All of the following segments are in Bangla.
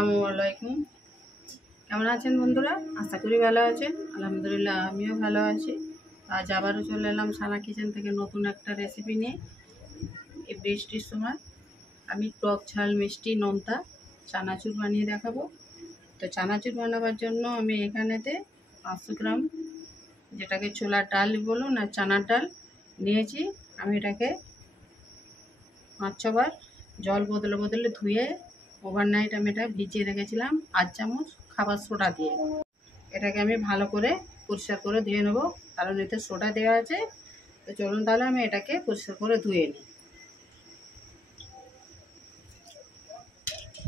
আসসালামু আলাইকুম। কেমন আছেন বন্ধুরা? আশা করি ভালো আছেন। আলহামদুলিল্লাহ আমিও ভালো আছি। আজ আবারও চলে এলাম সানা কিচেন থেকে নতুন একটা রেসিপি নিয়ে। এই বৃষ্টির সময় আমি টক ঝাল মিষ্টি নোনতা চানাচুর বানিয়ে দেখাবো। তো চানাচুর বানাবার জন্য আমি এখানেতে 500 গ্রাম, যেটাকে ছোলার ডাল বলুন আর চানার ডাল নিয়েছি। আমি এটাকে 5-6 বার জল বদলে বদলে ধুয়ে ওভারনাইট আমি এটা ভিজিয়ে রেখেছিলাম 8 চামচ খাবার সোডা দিয়ে। এটাকে আমি ভালো করে পরিষ্কার করে ধুয়ে নেব, কারণ এতে সোডা দেওয়া আছে। তো চলুন তাহলে আমি এটাকে পরিষ্কার করে ধুয়ে নিই।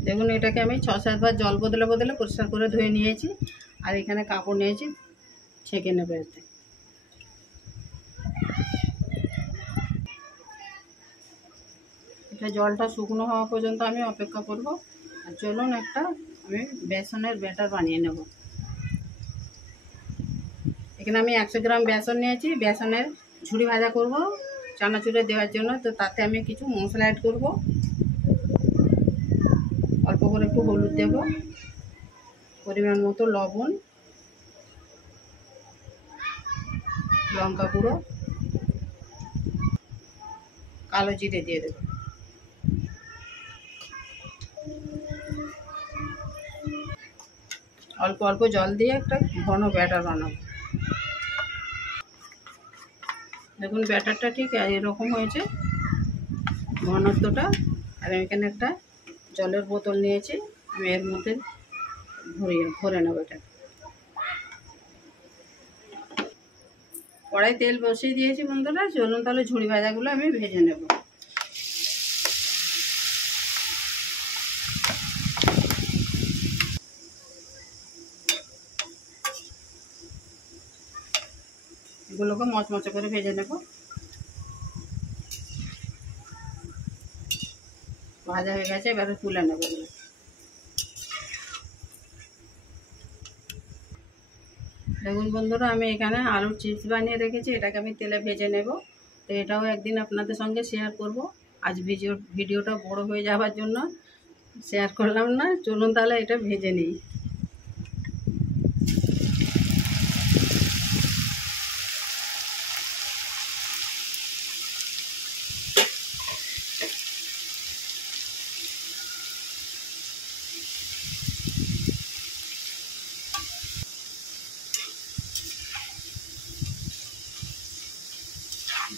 দেখুন, এটাকে আমি 6-7 বার জল বদলে বদলে পরিষ্কার করে ধুয়ে নিয়েছি। আর এখানে কাপড় নিয়েছি, ছেঁকে নেবে এতে। এটা জলটা শুকনো হওয়া পর্যন্ত আমি অপেক্ষা করব। আর চলুন আমি বেসনের ব্যাটার বানিয়ে নেব। এখানে আমি 100 গ্রাম বেসন নিয়েছি। বেসনের ঝুড়ি ভাজা করব চানাচুরে দেওয়ার জন্য। তো তাতে আমি কিছু মশলা অ্যাড করব। অল্প করে একটু হলুদ দেব, পরিমাণ মতো লবণ, লঙ্কা গুঁড়ো, কালো জিরে দিয়ে দেব। অল্প অল্প জল দিয়ে একটা ঘন ব্যাটার বানাবো। দেখুন, ব্যাটারটা ঠিক এরকম হয়েছে ঘনত্বটা। আর এখানে একটা জলের বোতল নিয়েছি, আমি এর মধ্যে ভরে নেব। এটা কড়াই তেল বসিয়ে দিয়েছি বন্ধুরা। চলুন তাহলে ঝুড়ি ভাজাগুলো আমি ভেজে নেব। এগুলোকে মচমচে করে ভেজে নেব। ভাজা হয়ে গেছে, এবারে তুলে নেব। দেখুন বন্ধুরা, আমি এখানে আলুর চিপস বানিয়ে রেখেছি। এটাকে আমি তেলে ভেজে নেব। তো এটাও একদিন আপনাদের সঙ্গে শেয়ার করব। আজ ভিডিওটা বড় হয়ে যাওয়ার জন্য শেয়ার করলাম না। চলুন তাহলে এটা ভেজে নিই।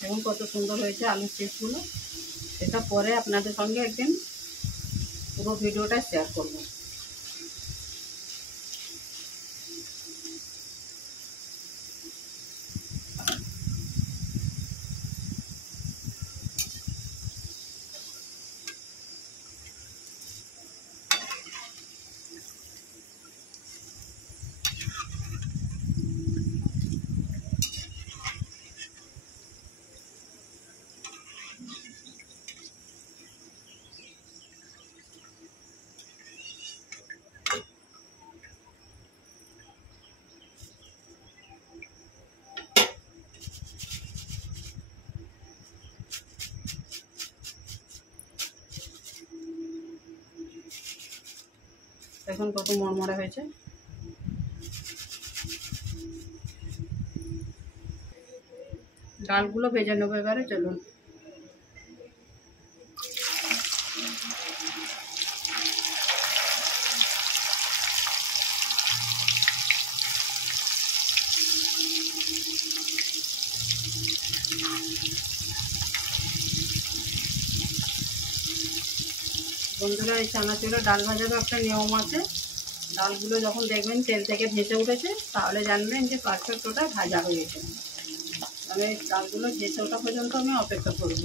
দেখুন কত সুন্দর হয়েছে আলুর চিপসগুলো। এটা পরে আপনাদের সঙ্গে একদিন পুরো ভিডিওটা শেয়ার করব। এখন কত মরমরে হয়েছে। ডালগুলো ভেজে নেবো এবারে। চলুন, বন্ধুরা এই চানাচুরের ডাল ভাজারও একটা নিয়ম আছে। ডালগুলো যখন দেখবেন তেল থেকে ভেসে উঠেছে, তাহলে জানবেন যে পারফেক্ট ওটা ভাজা হয়েছে। তাহলে ডালগুলো ভেসে ওঠা পর্যন্ত আমি অপেক্ষা করব।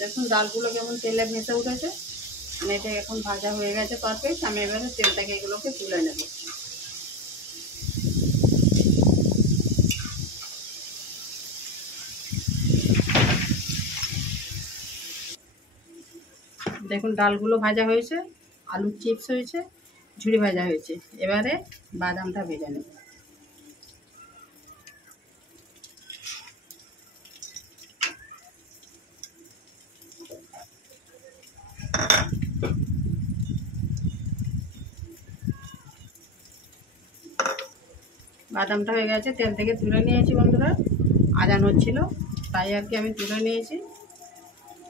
দেখুন ডালগুলো কেমন তেলে ভেসে উঠেছে। মানে এটা এখন ভাজা হয়ে গেছে পারফেক্ট। আমি এবারে তেলটাকে এগুলোকে তুলে নেব। দেখুন ডালগুলো ভাজা হয়েছে, আলুর চিপস হয়েছে, ঝুড়ি ভাজা হয়েছে। এবারে বাদামটা ভেজে নেব। বাদামটা হয়ে গেছে, তেল থেকে তুলে নিয়েছি বন্ধুরা। আজান হচ্ছিল তাই আর কি আমি তুলে নিয়েছি,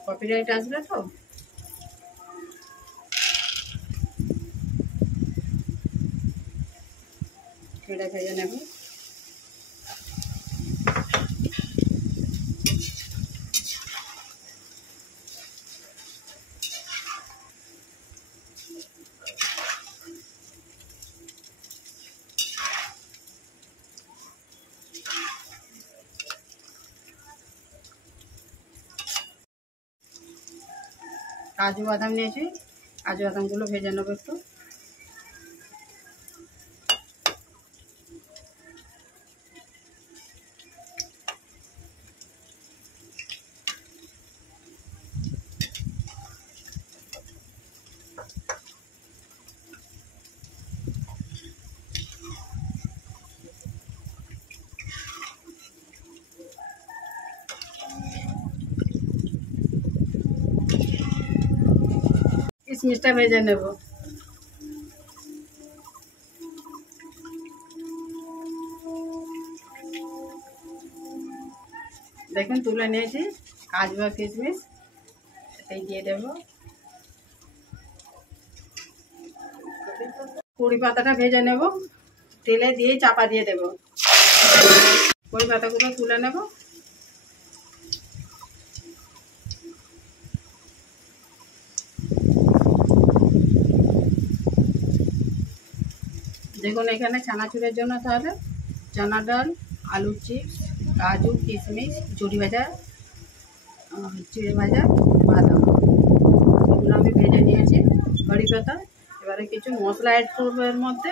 কপিরাইট আসবে তো। সেটা ভেজে নেব। কাজু বাদাম নিয়েছি, কাজু বাদামগুলো ভেজে নেবো একটু। কিশমিশটা ভেজে নেব। দেখুন তুলে নিয়েছি কাজু আর কিশমিশ, এটাই দিয়ে দেবো। কড়ি পাতাটা ভেজে নেব, তেলে দিয়ে চাপা দিয়ে দেব। কড়ি পাতাগুলো তুলে নেব। দেখুন এখানে চানাচুরের জন্য তাহলে চানা ডাল, আলুর চিপস, কাজু, কিশমিশ, ঝুড়ি ভাজা, চিড়ে ভাজা, বাদাম, এগুলো আমি ভেজে নিয়েছি। কড়ি পাতা, এবারে কিছু মশলা অ্যাড করবো এর মধ্যে।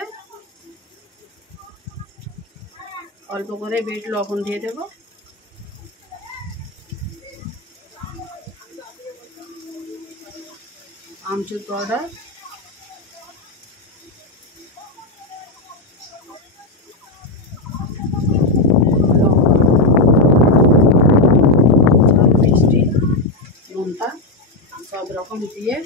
অল্প করে বিট লবণ দিয়ে দেব, আমচুর পাউডার, মিষ্টি, নোনতা সব রকম দিয়ে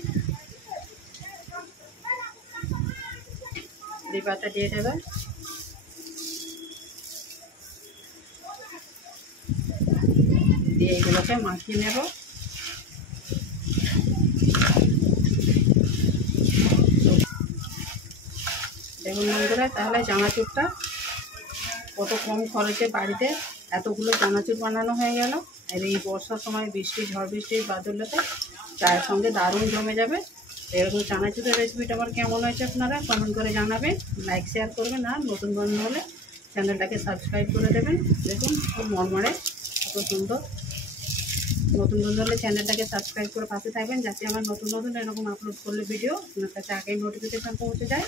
কড়ি পাতা দিয়ে দেবে। দিয়ে এগুলোকে মাখিয়ে নেব। দেখুন বন্ধুরা তাহলে চানাচুরটা কত কম খরচে বাড়িতে এতগুলো চানাচুর বানানো হয়ে গেল। আর এই বর্ষার সময় বৃষ্টি, ঝড় বৃষ্টির বাদলাতে চায়ের সঙ্গে দারুণ জমে যাবে। এরকম চানাচুরের রেসিপিটা আমার কেমন হয়েছে আপনারা কমেন্ট করে জানাবেন, লাইক শেয়ার করবেন, আর নতুন বন্ধু হলে চ্যানেলটাকে সাবস্ক্রাইব করে দেবেন। দেখুন খুব মনমরে, কত সুন্দর। নতুন বন্ধু হলে চ্যানেলটাকে সাবস্ক্রাইব করে পাশে থাকবেন, যাতে আমার নতুন নতুন এরকম আপলোড করলে ভিডিও আপনার কাছে আগেই নোটিফিকেশান পৌঁছে যায়।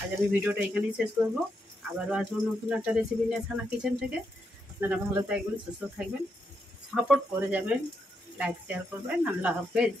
আজ আমি ভিডিওটা এখানেই শেষ করবো। আবারও আসবো নতুন একটা রেসিপি নিয়ে সানা কিচেন থেকে। আপনারা ভালো থাকবেন, সুস্থ থাকবেন, সাপোর্ট করে যাবেন, লাইক শেয়ার করবেন। আল্লাহ হাফেজ।